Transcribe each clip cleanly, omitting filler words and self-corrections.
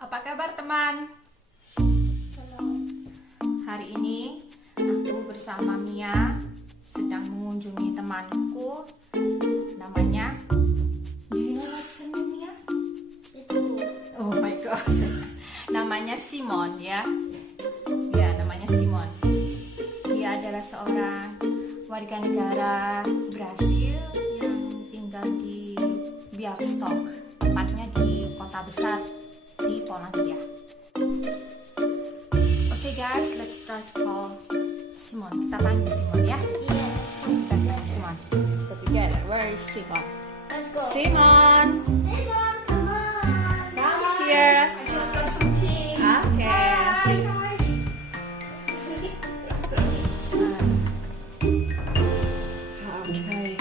Apa kabar teman? Halo. Hari ini aku bersama Mia sedang mengunjungi temanku. Namanya, do you know what's her name, Mia? Itu Oh my god. Namanya Simone ya. Ya, namanya Simone. Dia adalah seorang warga negara Brasil yang tinggal di Białystok, tepatnya di kota besar di Polandia. Okay guys, let's try to call Simone. Kita panggil Simone ya. iya. Kita panggil Simone. Let's go together. Where is Simone? Let's go. Simone, Simon, come on. come here. I just got some tea. Okay. Hi guys. Okay.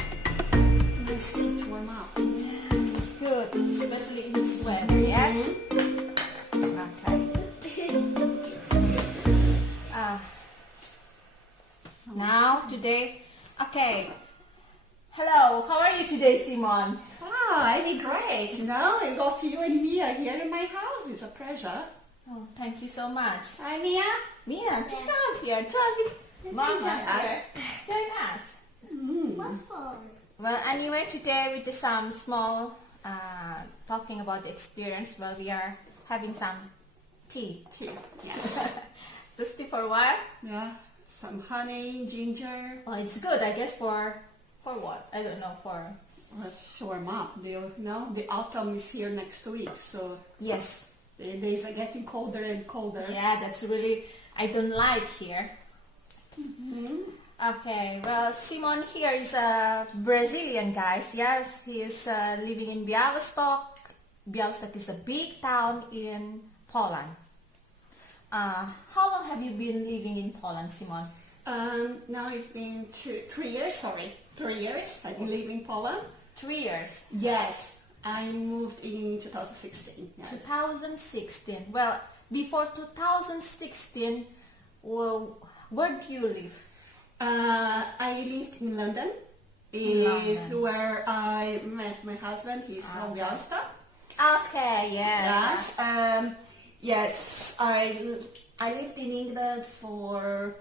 Nice tea to warm up. It's good, especially in this weather. Yes. Okay. Now today. Okay. Hello. How are you today, Simone? I'm great. I got you and Mia here in my house. It's a pleasure. Oh, thank you so much. Hi, Mia. Mia, just come here. Join with Mama Join us. here. Join us. What's wrong? Well, anyway, today we just some small talking about the experience while we are having some tea. Tea. Thirsty for what? Yeah. Some honey, ginger. Oh, it's good, I guess, for what? I don't know, for... Let's warm up. The autumn is here next week, so Yes. the days are getting colder and colder. Yeah, that's really... I don't like here. Okay, well, Simon here is a Brazilian, guys. Yes, he is living in Białystok. Białystok is a big town in Poland. How long have you been living in Poland, Simon? Now it's been 3 years. Sorry, 3 years. I've been living in Poland. 3 years. Yes, I moved in 2016. Yes. 2016. Well, before 2016, well, where do you live? I lived in London. Is where I met my husband. He's from Białystok. Okay, yes. Yes, I lived in England for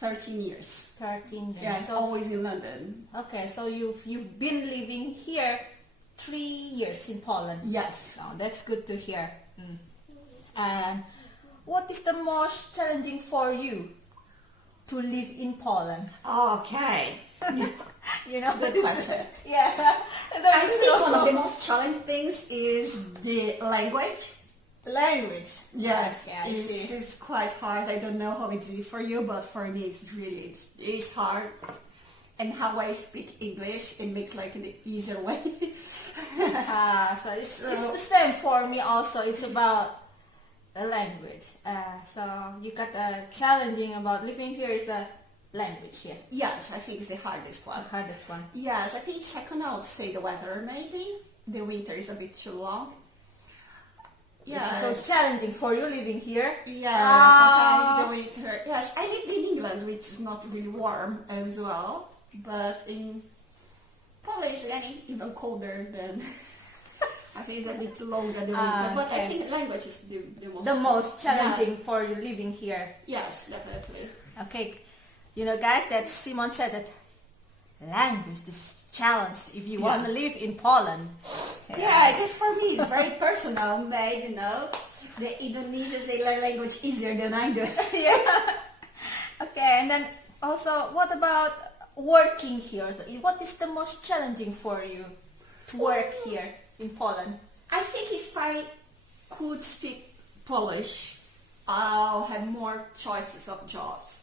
13 years. 13 years. Yeah, So, always in London. okay, so you've been living here 3 years in Poland. Yes. Oh, that's good to hear. And what is the most challenging for you to live in Poland? Okay. You know, Good question. Yeah. I think one of the most challenging things is the language. The language. Yes, Yeah, I see. it's quite hard. I don't know how it's easy for you, but for me it's hard. And how I speak English, it makes like the easier way. So it's the same for me also. It's about the language. So you got challenging about living here is the language here. Yes, I think it's the hardest one. The hardest one. Yes, I think second I would say the weather maybe. The winter is a bit too long. It's so challenging for you living here. Yeah, sometimes the winter. Yes, I lived in England, which is not really warm as well. But in Poland it's getting even colder than I think it's a bit longer the winter. But I okay. think language is The most challenging for you living here. Yes, definitely. Okay, you know, guys, that Simon said that language is challenge if you want to live in Poland. Yeah, just for me, it's very personal. Made, the Indonesians they learn language easier than I do. Yeah. Okay, and then also, what about working here? So what is the most challenging for you to work here in Poland? I think if I could speak Polish, I'll have more choices of jobs.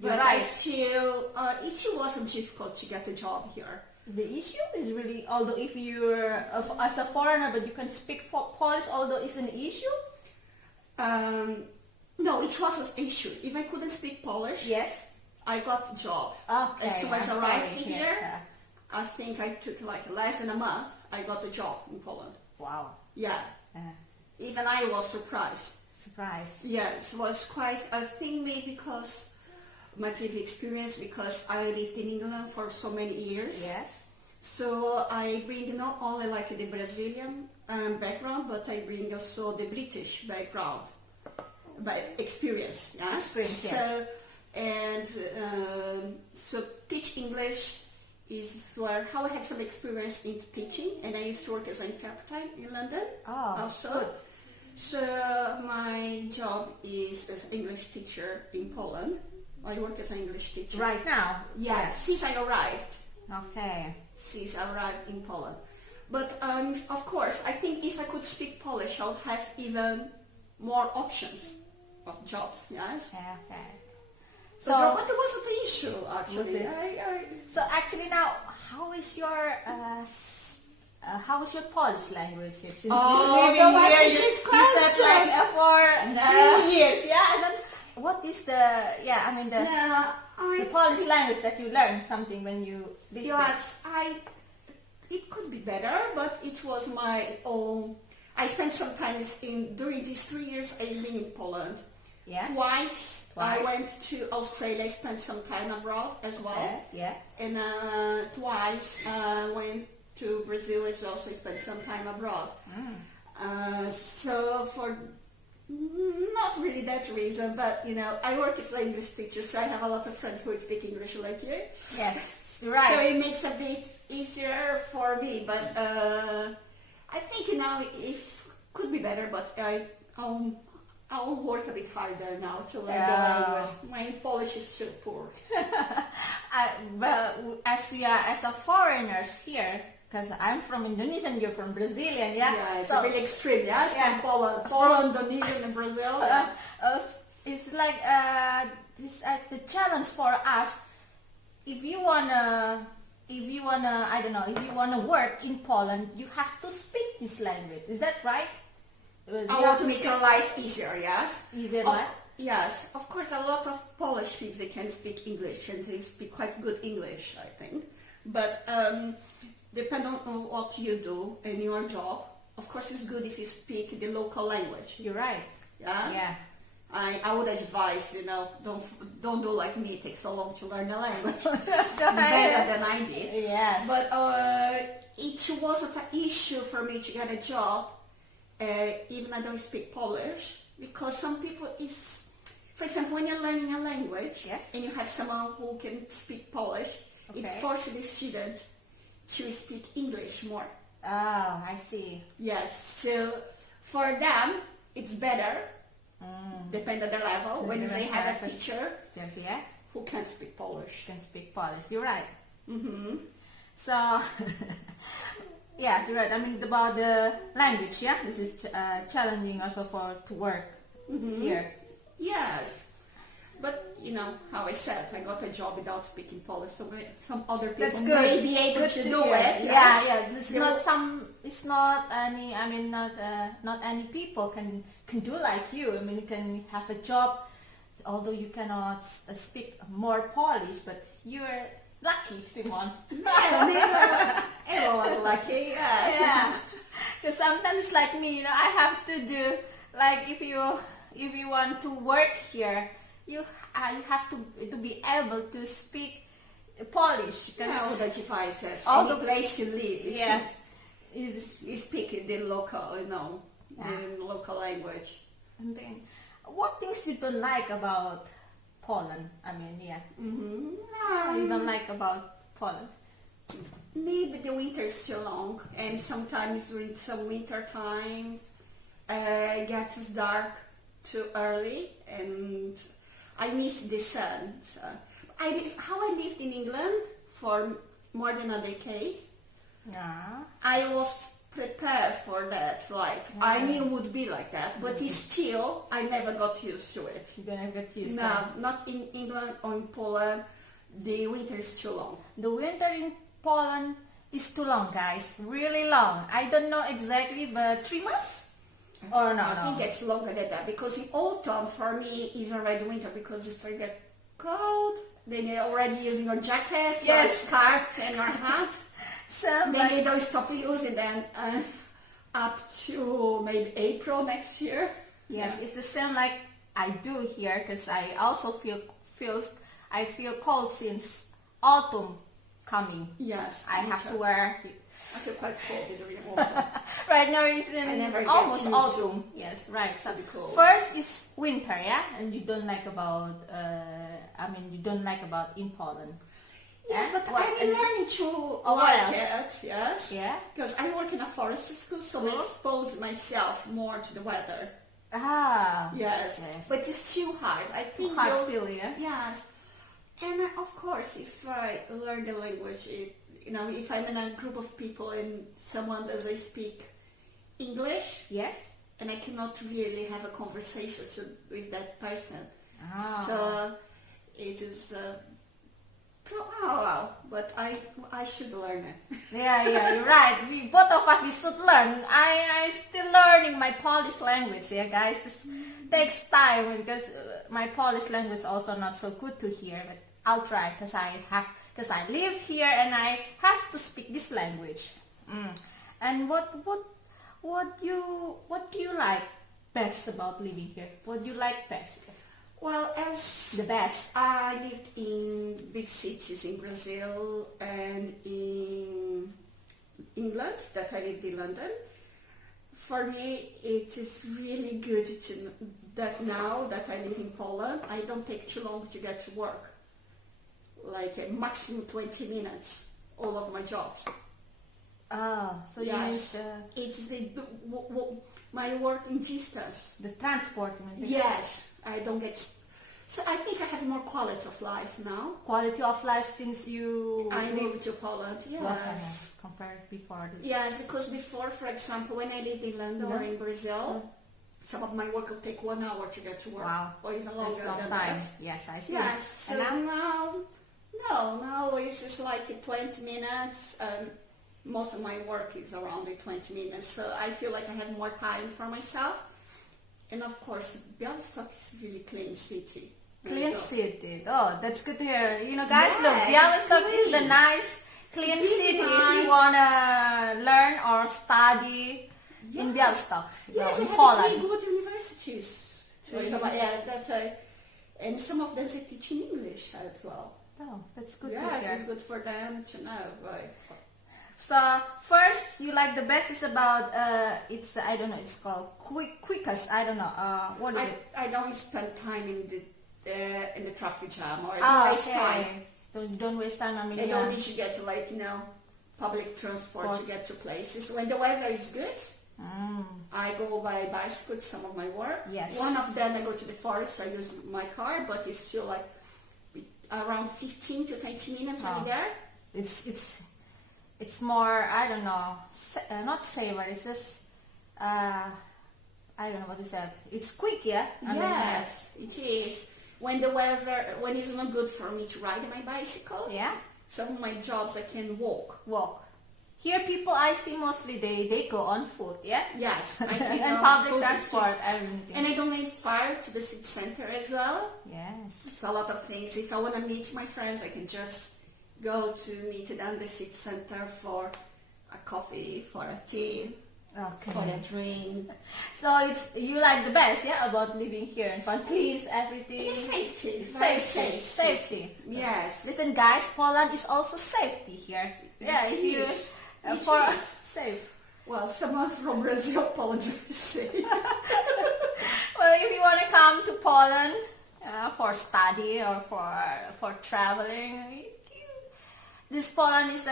You're But right. It still wasn't difficult to get a job here. The issue is really, although if you're as a foreigner, but you can speak Polish, although it's an issue. No, it was an issue. If I couldn't speak Polish, Yes. I got a job. Okay. As soon as I I'm arrived sorry. here, Yeah. I think I took like less than a month. I got a job in Poland. Wow. Yeah, even I was surprised. Surprise. Yes, was quite a thing maybe because my previous experience, because I lived in England for so many years. Yes. So I bring not only like the Brazilian background, but I bring also the British background, by experience. Yes. Experience, yes. So and so teach English is where how I had some experience in teaching, and I used to work as an interpreter in London. Oh, also. good. So my job is as English teacher in Poland. I work as an English teacher. Right now? Yes, since I arrived. Okay. Since I arrived in Poland. But of course, I think if I could speak Polish, I'll have even more options of jobs. Yes. Okay. So, but there wasn't the issue actually. Was it? So actually now, how is your Polish language here? Since Oh, you live that in was here, a you good said question. like for 3 years, yeah. And then what is the Polish language that you learned something when you did Yes, it could be better, but it was my own. I spent some time during these 3 years I've been in Poland. Yes. Twice. I went to Australia, spent some time abroad as well. Okay. Yeah. And twice went to Brazil as well, so I spent some time abroad. So for not really that reason, but I work as an English teacher, so I have a lot of friends who speak English like you. Yes. Right. So it makes a bit easier for me, but I think now it could be better, but I'll work a bit harder now to learn the language. My Polish is so poor. Well, as a foreigners here, because I'm from Indonesia and you're from Brazilian, yeah. Yeah, it's so really extreme. Yes, Yeah. from Poland, Indonesia, and Brazil. it's like the challenge for us. If you wanna work in Poland, you have to speak this language. Is that right? I want to make your life easier. Yes. Easier Of- life? Yes, of course. A lot of Polish people, they can speak English and they speak quite good English, I think. But depending on what you do in your job, of course, it's good if you speak the local language. You're right. Yeah. Yeah. I would advise, don't do like me. It takes so long to learn the language. Better than I did. Yes. But it wasn't an issue for me to get a job, even I don't speak Polish, because some people for example, when you're learning a language, Yes. and you have someone who can speak Polish, it Okay. forces the student to speak English more. Oh, I see. Yes, so for them, it's better, depending on the level, when they Depending on have a level. teacher Yes, yeah. who can speak Polish. Can speak Polish. You're right. Mm-hmm. So, yeah, you're right. I mean, about the language, yeah, this is challenging also to work here. Yes, but how I said, I got a job without speaking Polish, so some other people That's good. may be able Good to to do hear. it. Yeah, yes. yeah. It's not any. I mean, not any people can do like you. I mean, you can have a job, although you cannot speak more Polish, but you are lucky, Simone. Everyone's lucky. Yes. Yeah. Because sometimes, like me, I have to do like if you want to work here, you have to be able to speak Polish. All the devices, All any the- place you live, you Yes. should speak the local, the local language. And then, what things you don't like about Poland? I mean, yeah. You don't like about Poland? Maybe the winter is too long, and sometimes during some winter times it gets dark too early, and I miss the sun. So how I lived in England for more than a decade, Yeah. I was prepared for that. Like I knew it would be like that, but it's still I never got used to it. You're gonna get used to No, it. not in England or in Poland. The winter is too long. The winter in Poland is too long, guys. Really long. I don't know exactly, but 3 months? Or no? I think it's longer than that, because in autumn for me is already winter, because it's like get cold. Then you're already using your jacket, your Yes. scarf, and your hat. So, Then you don't stop using them up to maybe April next year. yes, it's the same like I do here, because I also feel cold since autumn coming. Yes. I have to wear. I feel quite cold during autumn. Right now it's I never get almost used autumn. Yes, right. So to the cold. first is winter, yeah, and you don't like about. You don't like about in Poland. Yes, but What- I'm learning to what like else? it, yes. Yeah. Because I work in a forestry school, so I expose myself more to the weather. Ah. Yes. Yes. But it's still hard. I think Hard you'll- still, yeah. Yes. And of course, if I learn the language, if I'm in a group of people and someone doesn't speak English, Yes. and I cannot really have a conversation with that person. Ah. So it is, but I should learn it. Yeah, you're right. We both of us we should learn. I still learning my Polish language. Yeah, guys, this takes time because my Polish language is also not so good to hear. But I'll try because I live here and I have to speak this language. And what do you like best about living here? What do you like best? Well, as The best. I lived in big cities in Brazil and in England, that I lived in London. For me, it is really good that now that I live in Poland, I don't take too long to get to work. Like a maximum 20 minutes, all of my jobs. So you Yes, mean it's my working distance. the transport. You mean the Yes, I don't get. So I think I have more quality of life now. quality of life since you I live. moved to Poland. Yes. Compared before. Yes, because before, for example, when I lived in London or in Brazil, some of my work will take 1 hour to get to work. Wow. Or even longer That's long than time. that. Yes, I see. Yes, so And now, now it's just like 20 minutes. Most of my work is around the 20 minutes, so I feel like I have more time for myself. And of course, Białystok is a really clean city. clean So- city. Oh, that's good to hear. You know, guys, Yes, look, Białystok it's is the clean. nice, clean It's really city if nice. you wanna learn or study in Yeah. Białystok. Yes, in they have Poland. 3 good universities. And some of them they teach in English as well. Oh, that's good to Yes, hear. it's good for them to know. Right? So first, you like the best is about it's I don't know. It's called quickest. I don't know. What is it? I don't spend time in the traffic jam or I Ah, don't waste time. So you don't waste time. I mean, I don't need to get to public transport to get to places. When the weather is good, I go by bicycle to some of my work. Yes. One of them I go to the forest. I use my car, but it's still like around 15 to 20 minutes Oh. I'm there. It's more, I don't know, not saver, it's just, I don't know what is that. It's quick, yeah? I mean, Yes, it is. When it's not good for me to ride my bicycle, yeah, some of my jobs I can walk. walk. Here people I see mostly they go on foot, yeah? Yes, I can And go public foot transport, everything. And I don't live far to the city center as well. Yes. So a lot of things. If I want to meet my friends, I can just go to meet them at the city center for a coffee, for a tea, for Okay. a drink. So you like the best, yeah, about living here in Poland, everything. It is safety. It's very safe. Safety. Yes. Listen, guys, Poland is also safety here. Yeah, It if you is. It for is. safe. Well, someone from Brazil, Poland is safe. Well, if you want to come to Poland for study or for traveling, this Poland is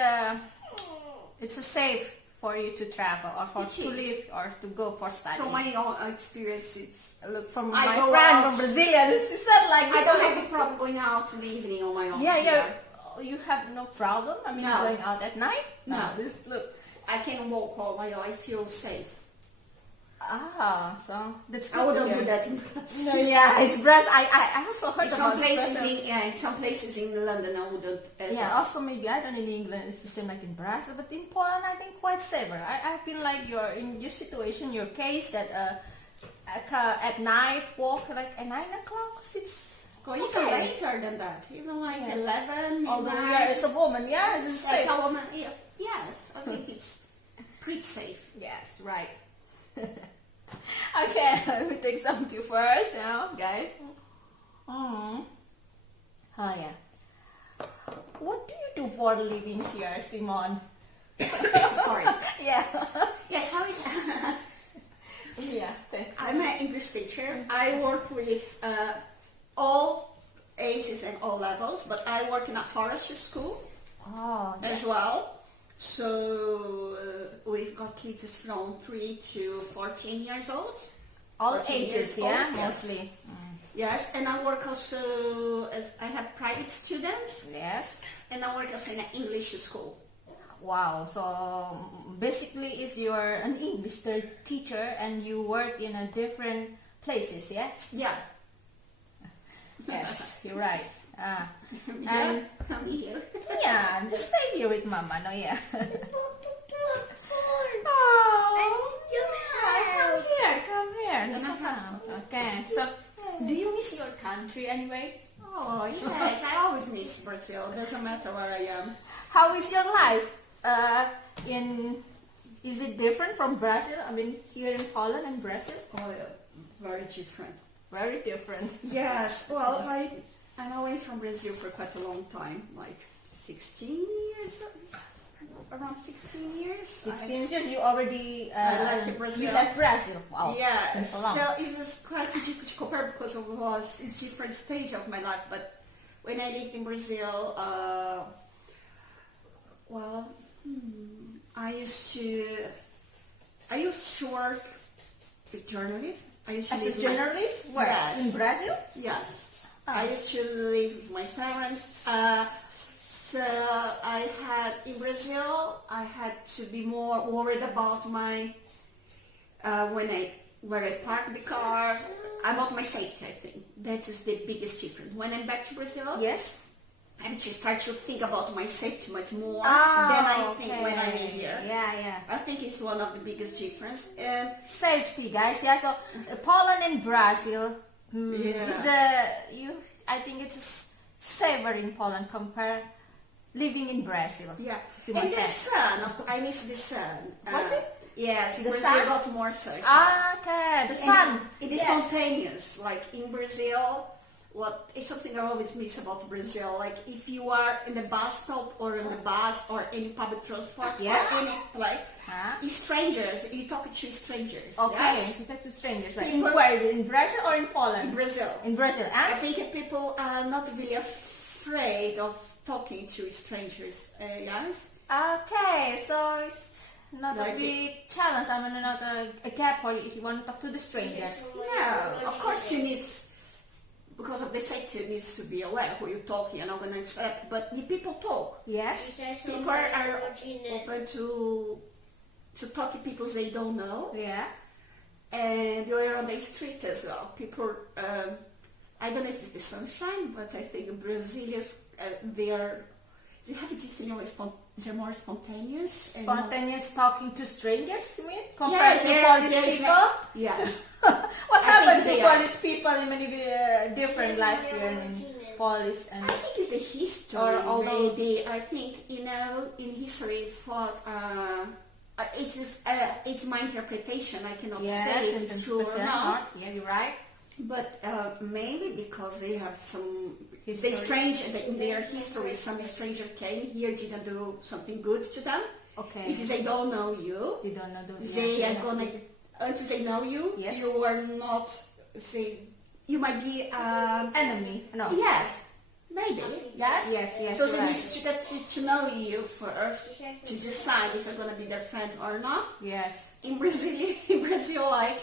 it's a safe for you to travel or for It to is. live or to go for study. From my own experience, it's Look, from I my go friend out. from Brazilian, she said like I this. don't have a problem going out in the evening on my own. Yeah, here. you have no problem. I mean, No. going out at night. No. This look. I can walk on my own. I feel safe. So that's good. I wouldn't to hear. do that in Brazil. No, yeah, it's Brazil. I also heard In about some places Brazil. in some places in London I wouldn't as Yeah, well. also maybe I don't know in England it's the same like in Brazil, but in Poland I think quite safer. I feel like you're in your situation, your case that at night walk like at 9 o'clock. It's Or even okay. later than that, even like Yeah. 11 Although midnight. you're as a woman, yeah, it's Like safe. a woman, yes, I think it's pretty safe. Yes, right. Okay, let me take some tea first now, guys. Oh yeah. What do you do for a living here, Simone? Sorry. Yeah. Yes, how it, Yeah. I'm an English teacher. I work with all ages and all levels, but I work in a forestry school Oh, as well. So we've got kids from 3 to 14 years old. all 14 ages, years yeah, old, yes. mostly. Yes, and I work also as I have private students, Yes. and I work also in an English school. Wow. So basically, is you're an English teacher and you work in a different places, yes? Yeah. Yes, you're right. Yeah, I'm here. Yeah, just stay here with Mama. No, yeah. Come here. Can I Come. come? Okay. So, do you miss your country anyway? Oh, yes, I always miss Brazil. Doesn't matter where I am. How is your life? Is it different from Brazil? I mean, here in Poland and Brazil? Oh, yeah, very different. Very different. Yes, well, I'm away from Brazil for quite a long time, like 16 years, around 16 years. 16 years, you already left Brazil. You left Brazil. Wow. it's Yeah, been so long. so it was quite difficult to compare because it was a different stage of my life. But when I lived in Brazil, I used to work with journalists. I used to As a live journalist, where? Yes. In Brazil? Yes. Ah. I used to live with my parents. So I had in Brazil, I had to be more worried about my where I park the car, about my safety. I think that is the biggest difference. When I'm back to Brazil, Yes. I just start to think about my safety much more Ah, than I think when I'm in here. Yeah. I think it's one of the biggest difference. And Safety, guys. Yeah. So Poland and Brazil Yeah. is I think it's safer in Poland compared living in Brazil. yeah, Simone and the said. sun. I miss the sun. Was it? Yes, The in Brazil sun? got more sun. Okay, the And sun. it is Yes. spontaneous. Like in Brazil, it's something I always miss about Brazil. Like if you are in the bus stop or in the bus or in public transport Yeah. or any like strangers, you talk to strangers. Okay, Yes? you talk to strangers, right? People- Where is it? In Brazil or in In Poland? Brazil. In Brazil. I think people are not really afraid of talking to strangers. Yes. Okay, so it's not a Like big challenge. I mean, not a gap for you if you want to talk to the strangers. No, of course you need, because of the safety, you need to be aware who you talk. You're not going to accept, but the people talk. Yes. People are open to talk to people they don't know, Yeah. and you're on the street as well. People, I don't know if it's the sunshine, but I think Brazilians, they have this, they're more spontaneous. and more- Spontaneous talking to strangers, you mean? Compared to there- Polish there is people? Yes. What I happens think to they are. Polish people in many different life here in Polish and I think it's the history, Or although- maybe. I think, in history, what it's my interpretation. I cannot say if it's true or not. Yeah, you're right. But maybe because they have some, History. they strange in their history. Some stranger came here, didn't do something good to them. Okay. If they don't know you, They don't know those. they yeah, are yeah. gonna, until they know you, Yes. you are not. Say, you might be. Enemy. No. Yes, maybe. Yes. Yes, So you're they right. need to get to know you first to decide if you're gonna be their friend or not. Yes. In Brazil, like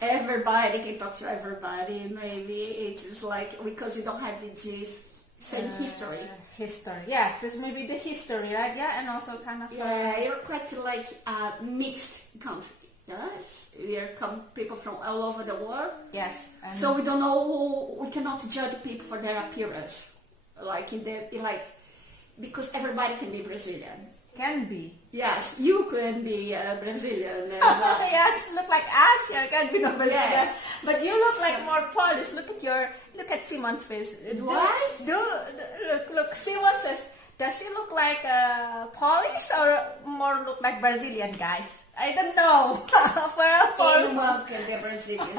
everybody can talk to everybody. Maybe it is like because you don't have this same history. History. Yes, it's maybe the history, right? Yeah, and also kind of. Yeah, you're quite like a mixed country. Yes, there come people from all over the world. Yes. And So we don't know. We cannot judge people for their appearance, because everybody can be Brazilian. can be. Yes, you can be Brazilian. As well. Yeah, just look like us. Yeah, can't be nobody Yes. else. But you look like more Polish. Look at Simone's face. Do I? Look, Simone's face. Does she look like Polish or more look like Brazilian, guys? I don't know. Anyone can be Brazilian.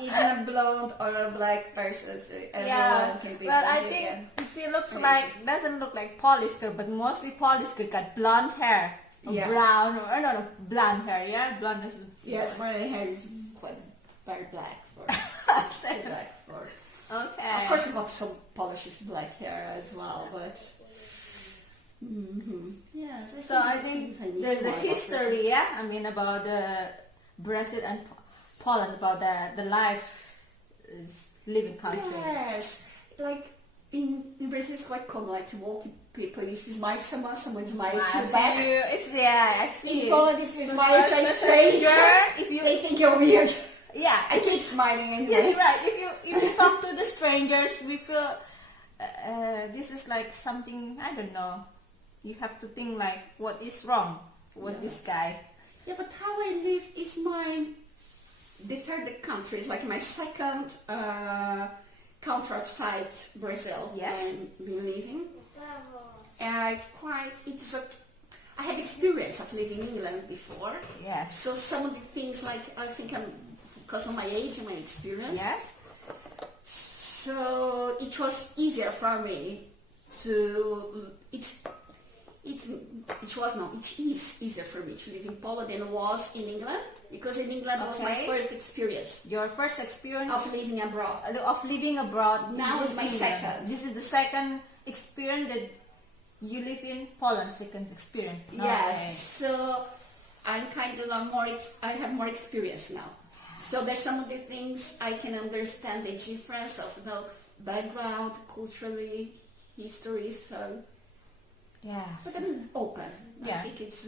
Even a blonde or a black person. Everyone can be well, Brazilian. I think she looks like, doesn't look like Polish girl, but mostly Polish girl got blonde hair, or Yes. brown, or no, blonde hair. Yeah, blonde is. Yes, my hair is quite very black for black for. Okay. Of course, I got some Polish black hair as well, but. Yes. So I think there's a history, yeah. I mean about the Brazil and Poland, about the life is living country. Yes, like in Brazil, it's quite common, like to walk people. If you smile someone, someone smiles you back. It's I see. In Poland, if you smile to a stranger, if you they think you're weird. yeah, I keep smiling anyway. yes, you're right. If you talk to the strangers, we feel this is like something, I don't know. You have to think like, what is wrong with this guy? Yeah, but how I live is the third country, is like my second country outside Brazil. Yes. I've been living. And I had experience of living in England before. Yes. So some of the things, like, I think because of my age and my experience. Yes. So it was easier for me to, it is easier for me to live in Poland than it was in England, because in England was my Okay. first experience Your first experience of living abroad. of living abroad. Now is is my England. second. This is the second experience that you live in Poland. Second experience. Yeah, Okay. so I'm kind of I have more experience now. So there's some of the things I can understand the difference of background, culturally, history. So, Yes. but I'm open. Yeah. I think it's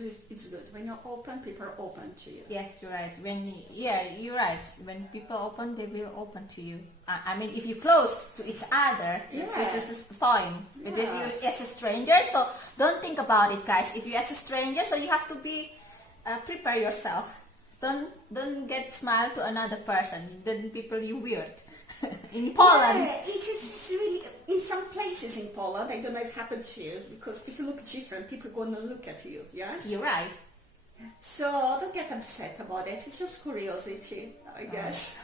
good. When you're open, people are open to you. Yes, you're right. You're right. When people open, they will open to you. I mean, if you close to each other, it's just fine. But if you as a stranger, so don't think about it, guys. If you as a stranger, so you have to be prepare yourself. Don't get smile to another person. Then people you weird. In Poland. Yeah, it is really, in some places in Poland, I don't know if it happened to you, because if you look different, people are going to look at you, yes? You're right. So don't get upset about it, it's just curiosity, I guess.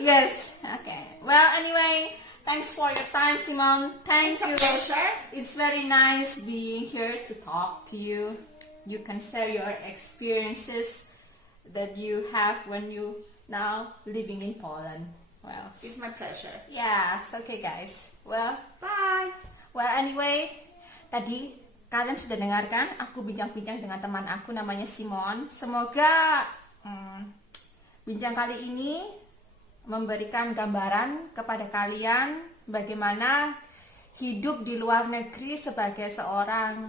Yes. Okay. Well, anyway, thanks for your time, Simone. Thank It's a you. pleasure. It's very nice being here to talk to you. You can share your experiences that you have when you now living in Poland. Well, It's my pleasure. yes. Okay, guys. Well, Bye! well, anyway, tadi kalian sudah dengarkan aku bincang-bincang dengan teman aku namanya Simone. Semoga bincang kali ini memberikan gambaran kepada kalian bagaimana hidup di luar negeri sebagai seorang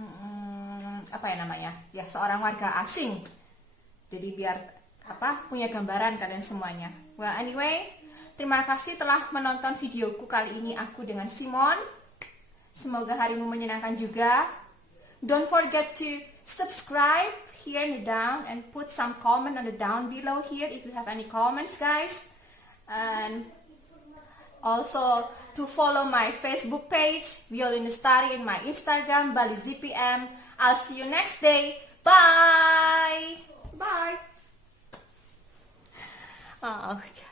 seorang warga asing. Jadi biar punya gambaran kalian semuanya. Well, anyway, terima kasih telah menonton videoku kali ini aku dengan Simone. Semoga harimu menyenangkan juga. Don't forget to subscribe here in the down and put some comment on the down below here if you have any comments, guys. And also to follow my Facebook page, Violinlestari, and my Instagram, BaliZPM. I'll see you next day. Bye! Bye! Oh, okay.